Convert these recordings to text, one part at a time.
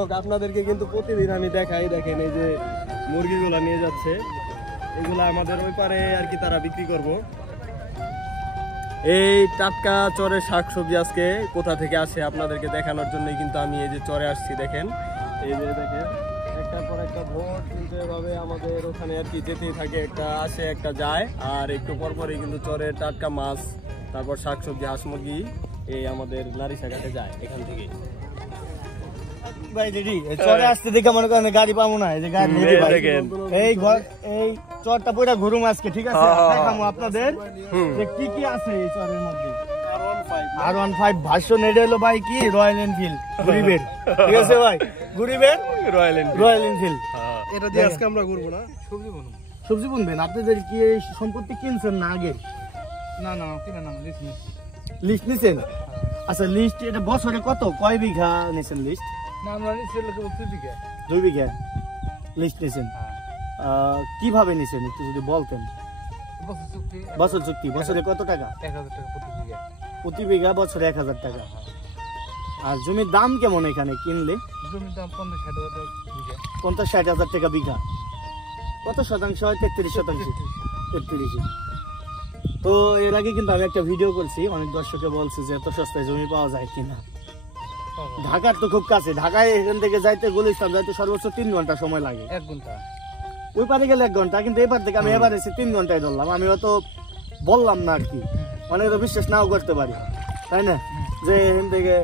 দর্শক আপনাদেরকে কিন্তু প্রতিদিন আমি দেখাই, দেখেন এই যে মুরগিগুলা নিয়ে যাচ্ছে, এগুলা আমাদের ওই পারে আর কি তারা বিক্রি করব। এই টাটকা চরের শাকসবজি আজকে কোথা থেকে আসে আপনাদেরকে দেখানোর জন্যই কিন্তু আমি এই যে চরে আসছি। দেখেন এই যে দেখেন একটার পর একটা ভোট কিন্তু এভাবে আমাদের ওখানে আর কি যেতেই থাকে, একটা আসে একটা যায়, আর একটু পরপরই কিন্তু চরের টাটকা মাছ, তারপর শাকসবজি, হাঁস মুরগি এই আমাদের নারিশা ঘাটে যায় এখান থেকে। ভাই রেডি চরে আসতে দেখে মনে করেন গাড়ি পাবো না, এই যে গাড়ি এই চরটা পুরো ঘুরুম আজকে, ঠিক আছে? দেখাবো আপনাদের যে কি কি আছে এই চরের মধ্যে। R15 ভার্সন এটা হলো ভাই কি রয়্যাল এনফিল্ড গরিবের, ঠিক আছে ভাই? গরিবের রয়্যাল এনফিল্ড, এটা দিয়ে আজকে আমরা ঘুরবো না, সবজি বুনবেন। আপনাদের কি এই সম্পত্তি কিনছেন না আগে? না না কিনা না, লিস্ট নিছেন? আচ্ছা লিস্ট এটা বছরে কত কয় বিঘা নিছেন লিস্ট? না আমরা নিচ্ছি 2 বিঘা লিস্ট নিছেন। কিভাবে নিছেন একটু যদি বলতেন। বছর চুক্তি, বছরে কত টাকা? 1000 টাকা প্রতি বিঘা। প্রতি বিঘা বছরে 1000 টাকা। আর জমির দাম কেমন এখানে কিনলে? জমির দাম 50-60 হাজার বিঘা। 50-60 হাজার টাকা বিঘা। কত শতাংশ হয়? 33 শতাংশ। 33। তো এর আগে কিন্তু আমি একটা ভিডিও করছি, অনেক দর্শকে বলছে যে এত সস্তায় জমি পাওয়া যায় কিনা। ঢাকার তো খুব কাছে, ঢাকায় এখান থেকে যাইতে গুলিস্তান যাইতে সর্বোচ্চ 3 ঘন্টা সময় লাগে। 1 ঘন্টা। ওই পারে গেলে 1 ঘন্টা, কিন্তু এবার থেকে আমি এবার এসে 3 ঘন্টায় ধরলাম। আমি অত বললাম না আর কি, অনেক তো বিশ্বাস নাও করতে পারি, তাই না? যে এখান থেকে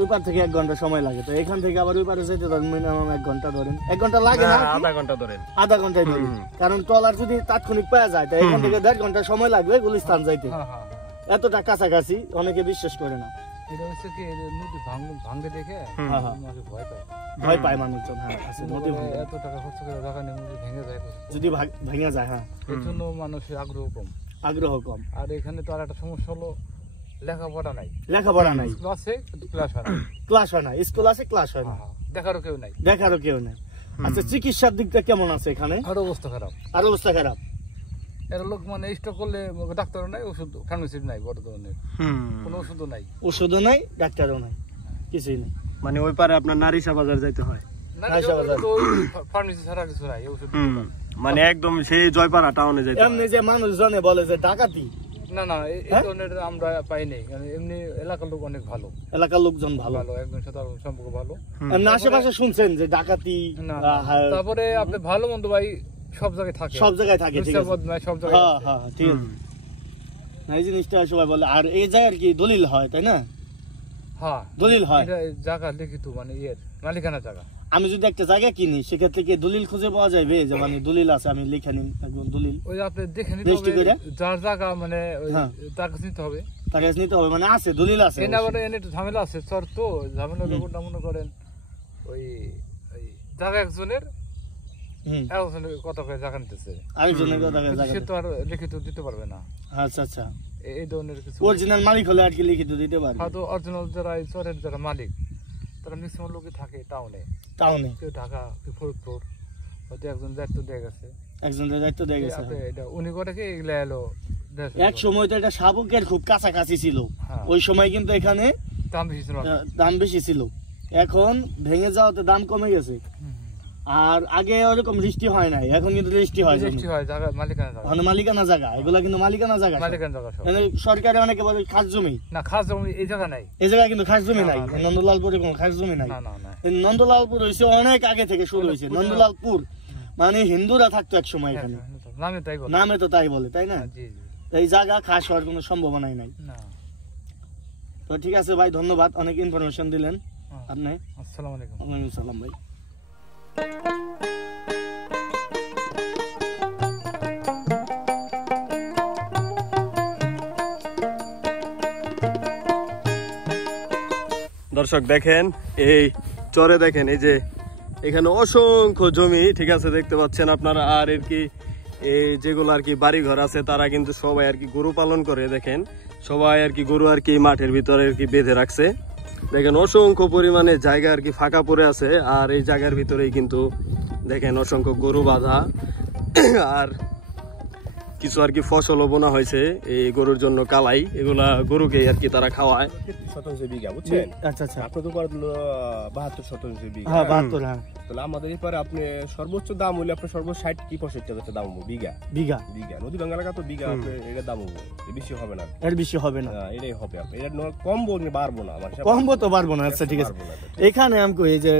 ওই পার থেকে 1 ঘন্টা সময় লাগে, তো এখান থেকে আবার ওই পারে যেতে ধরেন মিনিমাম 1 ঘন্টা ধরেন। 1 ঘন্টা লাগে না, আধা ঘন্টা ধরেন। আধা ঘন্টায় ধরেন, কারণ ট্রলার যদি তাৎক্ষণিক পাওয়া যায় তো এখান থেকে 1.5 ঘন্টা সময় লাগবে গুলিস্তান যাইতে। এতটা কাছাকাছি অনেকে বিশ্বাস করে না। এটা হচ্ছে কি নদী ভাঙবে দেখে ভয় পায়, ভয় পায় মানুষজন। হ্যাঁ নদী এত টাকা খরচ করে রাখা নেই, নদী ভেঙে যায়, যদি ভেঙে যায়। হ্যাঁ এর জন্য মানুষের আগ্রহ কম। আর এখানে তো আর একটা সমস্যা হলো লেখাপড়া নাই। ক্লাসে ক্লাস হয় না, স্কুল আছে ক্লাস হয় না, দেখারও কেউ নাই। আচ্ছা চিকিৎসার দিকটা কেমন আছে এখানে? আর অবস্থা খারাপ। এর লোক মানে স্টক করলে ডাক্তারও নাই, ওষুধ ফার্মেসি নাই, বড় ধরনের কোনো ওষুধও নাই, ডাক্তারও নাই, কিছুই নেই। মানে ওই পারে আপনার নারিশা বাজার যাইতে হয়। ফার্মেসি ছাড়া কিছু নাই, ওষুধ মানে একদম সেই জয়পাড়া টাউনে যাইতে হয়। এমনি যে মানুষজনে বলে যে ডাকাতি, না এই ধরনের আমরা পাই নাই, কারণ এমনি এলাকার লোক অনেক ভালো, এলাকার লোকজন ভালো, একদম সাথে সম্পর্ক ভালো। এমনি আশেপাশে শুনছেন যে ডাকাতি? তারপরে আপনি ভালো মন্দ ভাই সব জায়গায় থাকে, সব জায়গায় সব জায়গায়। হ্যাঁ ঠিক আছে, এই জিনিসটা সবাই বলে। আর এই জায়গার কি দলিল হয়, তাই না? হ্যাঁ দলিল হয়, জায়গা লিখিত মানে মালিকানা জায়গা। আমি যদি একটা জায়গা কিনি সেক্ষেত্রে কি দলিল খুঁজে পাওয়া যাবে যে মানে দলিল আছে, আমি লিখে নিন একদম দলিল? ওই আপনি দেখে নিতে হবে, যার জায়গা মানে তার কাছে নিতে হবে, মানে আছে দলিল আছে। এনে আবার এনে একটু ঝামেলা আছে, চর তো ঝামেলা লোকটা মনে করেন ওই জায়গা একজনের কথা কয়ে জায়গা নিতেছে, আরেকজনের কথা সে তো আর লিখিত দিতে পারবে না। আচ্ছা এই ধরনের কিছু অরিজিনাল মালিক হলে আর কি লিখিত দিতে পারবে। হয়তো অরিজিনাল যারা চরের যারা মালিক তারা ম্যাক্সিমাম লোকই থাকে টাউনে, কেউ ঢাকা, কেউ ফরিদপুর, হয়তো একজন দায়িত্ব দেয়া গেছে। এটা উনি করে কি এগুলা এলো এক সময় তো এটা শাবকের খুব কাছাকাছি ছিল, ওই সময় কিন্তু এখানে দাম বেশি ছিল, এখন ভেঙে যাওয়াতে দাম কমে গেছে। আর আগে ওরকম বৃষ্টি হয় নাই, এখন কিন্তু বৃষ্টি হয়, মালিকানা জায়গা, এগুলা কিন্তু মালিকানা জায়গা। সরকারে অনেকে বলে খাস জমি, না খাস জমি এই জায়গা নাই, এই জায়গায় কিন্তু খাস জমি নাই। নন্দলালপুরে কোনো খাস জমি নাই। নন্দলালপুর হয়েছে অনেক আগে থেকে শুরু হয়েছে। নন্দলালপুর মানে হিন্দুরা থাকতো এক সময় এখানে, নামে তো তাই বলে, তাই না? এই জায়গা খাস হওয়ার কোনো সম্ভাবনাই নাই। তো ঠিক আছে ভাই, ধন্যবাদ, অনেক ইনফরমেশন দিলেন আপনি। আসসালামু আলাইকুম। ওয়ালাইকুম আসসালাম ভাই। দর্শক দেখেন এই চরে, দেখেন এই যে এখানে অসংখ্য জমি, ঠিক আছে দেখতে পাচ্ছেন আপনারা। আর এর কি এই যেগুলো আর কি বাড়ি ঘর আছে তারা কিন্তু সবাই আর কি গরু পালন করে, দেখেন সবাই আর কি গরু আর কি মাঠের ভিতরে আর কি বেঁধে রাখছে। দেখেন অসংখ্য পরিমাণে জায়গা আর কি ফাঁকা পড়ে আছে, আর এই জায়গার ভিতরেই কিন্তু দেখেন অসংখ্য গরু বাঁধা। আর কিছু আর কি ফসলও বোনা হয়েছে এই গরুর জন্য কালাই, এগুলা গরুকে আর কি তারা খাওয়ায়। 73 বিঘা বুঝছেন? আচ্ছা আচ্ছা। আপনার তো করলো 72 বিঘা। হ্যাঁ 72। হ্যাঁ তাহলে আমাদের এরপরে আপনি সর্বোচ্চ দাম হইলে আপনার সর্বোচ্চ 60 কি 65 দাম হবে বিঘা। বিঘা বিঘা নদী ভাঙা এলাকা তো বিঘা আপনার এটা দাম হবে, এর বেশি হবে না, এর বেশি হবে না। এটাই হবে আপনার, এটা কমবো না বাড়বো না, আমার হিসাব কমবো তো পারবো না। আচ্ছা ঠিক আছে। এখানে আমি কই এই যে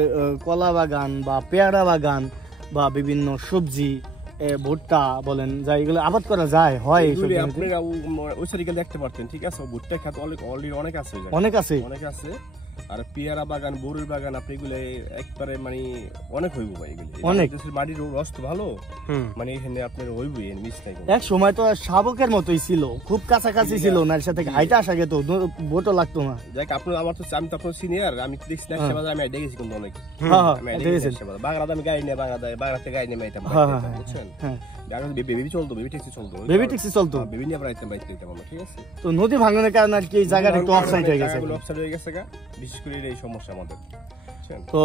কলা বাগান বা পেয়ারা বাগান বা বিভিন্ন সবজি, ভুট্টা বলেন, যা এগুলো আবাদ করা যায় হয় এইসব জমিতে? আপনারা ওই সাইডে দেখতে পারতেন, ঠিক আছে? ভুট্টা খাত অলরেডি অনেক আছে, অনেক আছে, অনেক আছে। আর পেয়ারা বাগান, বরুর বাগান, আপনি এগুলো একবারে মানে অনেক হইব ভাই, এগুলো অনেক। দেশের মাটির রস তো ভালো, মানে এখানে আপনার হইবই, মিস নাই। এক সময় তো শাবকের মতোই ছিল, খুব কাছাকাছি ছিল না, এর সাথে হাইটা আসা যেত, ভোটও লাগতো না। যাক আপনার, আমার তো আমি তো আপনার সিনিয়র, আমি দেখছি না সেবা, আমি দেখেছি কিন্তু অনেক। হ্যাঁ দেখেছেন বাংলাদেশ আমি গাড়ি নিয়ে বাংলাতে গাড়ি নিয়ে আইতাম, বুঝছেন? বেবি চলতো, বেবি ট্যাক্সি চলতো, বেবি ট্যাক্সি চলতো, বেবি নিয়ে আইতাম, বাইক নিতাম আমরা, ঠিক আছে? তো নদী ভাঙনের কারণে আর কি এই জায়গাটা একটু অফসাইড হয়ে গেছে, অফসাইড হয়ে গেছে, বিশেষ করে এই সমস্যা আমাদের। তো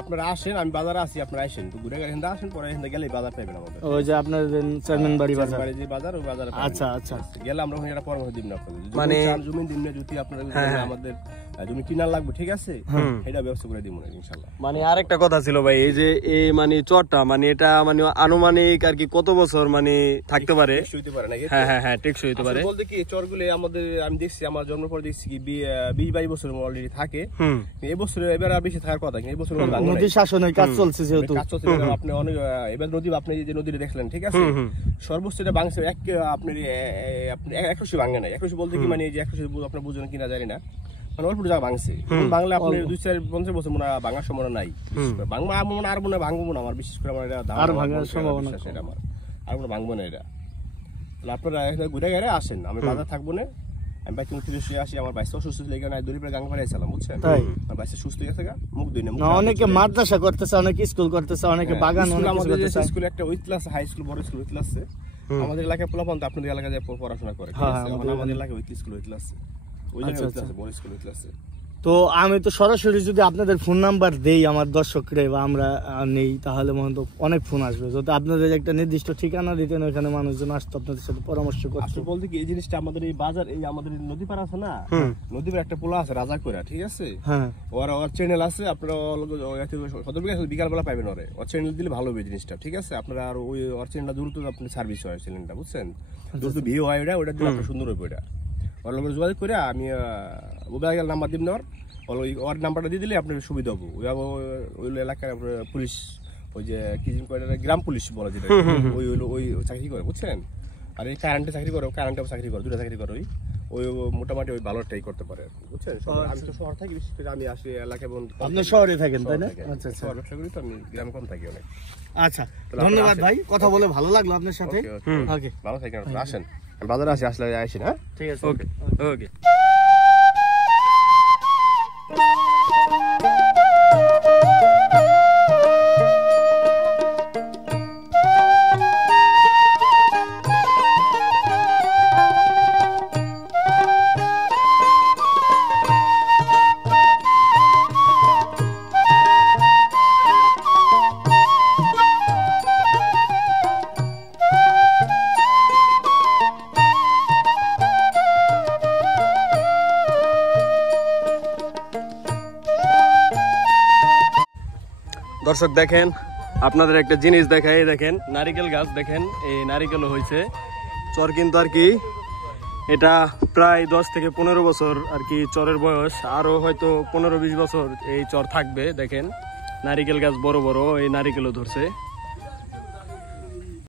আপনারা আসেন, আমি বাজারে আসি, আপনারা আসেন তো ঘুরে গেলে আসেন, পরে এখানে গেলে বাজার পাইবেন আমাদের। ওই যে আপনার চেয়ারম্যান বাড়ি বাজার, যে বাজার, ওই বাজারে। আচ্ছা আচ্ছা। গেলে আমরা ওখানে একটা পরামর্শ দিব না আপনাদের, মানে জমি দিন না, যদি আপনারা আমাদের জমি কিনার লাগবে, ঠিক আছে, এটা ব্যবস্থা করে দিব না ইনশাআল্লাহ। মানে আরেকটা কথা ছিল ভাই, এই যে এই মানে চরটা, মানে এটা মানে আনুমানিক আর কি কত বছর মানে থাকতে পারে? হইতে পারে না? হ্যাঁ হ্যাঁ হ্যাঁ, টেকসই হইতে পারে বলতে কি, চরগুলো আমাদের আমি দেখছি, আমার জন্ম পর দেখছি কি 20-22 বছর অলরেডি থাকে। এই বছরে এবার আর বেশি থাকার কথা, এই বছর নদী শাসনের কাজ চলছে যেহেতু, কাজ চলছে। আপনি অনেক এবার নদী, আপনি যে নদীটা দেখলেন, ঠিক আছে, সর্বোচ্চ এটা বাংছে আপনার 21 ভাঙে নাই। 21 বলতে কি মানে এই যে 21 আপনার বুঝলেন কিনা জানি না, মানে অল্প জায়গা ভাঙছে। বাংলা আপনি 2-4-50 বছর মনে ভাঙার সম্ভাবনা নাই। ভাঙবো মনে আর মনে ভাঙবো না, আমার বিশেষ করে আমার এটা আর ভাঙার সম্ভাবনা আমার আর কোনো ভাঙবো না এটা। তাহলে আপনারা ঘুরে গেলে আসেন, আমি বাজার থাকবো না, আমি বাইক ফিরে আসি। আমার বাইসটা অসুস্থ লেগে না, দড়ি পরে গাং ফেলে আসলাম, বুঝছেন? আমার বাইসটা সুস্থ হয়ে গেছে, মুখ দুই না। অনেকে মাদ্রাসা করতেছে, অনেকে স্কুল করতেছে, অনেকে বাগান, আমাদের স্কুলে একটা উইথ ক্লাস, হাই স্কুল, বড় স্কুল উইথ ক্লাস আছে আমাদের এলাকায়। পোলাপান তো আপনাদের এলাকায় পড়াশোনা করে, আমাদের এলাকায় উইথ স্কুল উইথ ক্লাস, ওই জায়গায় বড় স্কুল উইথ ক্লাস। তো আমি তো সরাসরি যদি আপনাদের ফোন নাম্বার দেই আমার দর্শকরে বা আমরা নেই, তাহলে মনে তো অনেক ফোন আসবে। যদি আপনাদের একটা নির্দিষ্ট ঠিকানা দিতেন, ওইখানে মানুষজন আসতো, আপনাদের সাথে পরামর্শ করতো। বলতে কি এই জিনিসটা আমাদের এই বাজার, এই আমাদের নদী পার আছে না, নদী পার একটা পোলা আছে রাজাকোরা, ঠিক আছে? হ্যাঁ, ওর চ্যানেল আছে, আপনারা বিকাল বেলা পাইবেন ওরে, ওর চ্যানেল দিলে ভালো হবে জিনিসটা, ঠিক আছে? আপনারা আর ওই ওর চ্যানেলটা দ্রুত আপনি সার্ভিস হয়, চ্যানেলটা বুঝছেন, দ্রুত ভিউ হয়, ওটা দিলে আপনার সুন্দর হবে। ওটা ওর লোকের যোগাযোগ করে আমি মোবাইল নাম্বার দিব না, ওর নাম্বারটা দিয়ে দিলে আপনার সুবিধা হবো। ওই এলাকার পুলিশ, ওই যে কি গ্রাম পুলিশ বলে যেটা, ওই চাকরি করে, বুঝছেন? আর এই কারেন্টে চাকরি করে, কারেন্টে চাকরি করে, দুটো চাকরি করে, ওই মোটামুটি ওই ভালো ট্রাই করতে পারে, বুঝছেন? আমি তো শহর থাকি, বিশেষ করে আমি আসলে এলাকায়। আপনি শহরে থাকেন তাই না? আচ্ছা, শহর ব্যবসা করি তো, আমি গ্রামে কম থাকি অনেক। আচ্ছা, ধন্যবাদ ভাই, কথা বলে ভালো লাগলো আপনার সাথে। ওকে, ভালো থাকেন, আসেন বাজারে আসলে আসি না। ঠিক আছে, ওকে ওকে। দর্শক দেখেন, আপনাদের একটা জিনিস দেখাই, দেখেন নারিকেল গাছ, দেখেন এই নারিকেলও হয়েছে। চর কিন্তু আর কি এটা প্রায় 10 থেকে 15 বছর আর কি চরের বয়স, আরো হয়তো 15-20 বছর এই চর থাকবে। দেখেন নারিকেল গাছ বড় বড়, এই নারিকেলও ধরছে।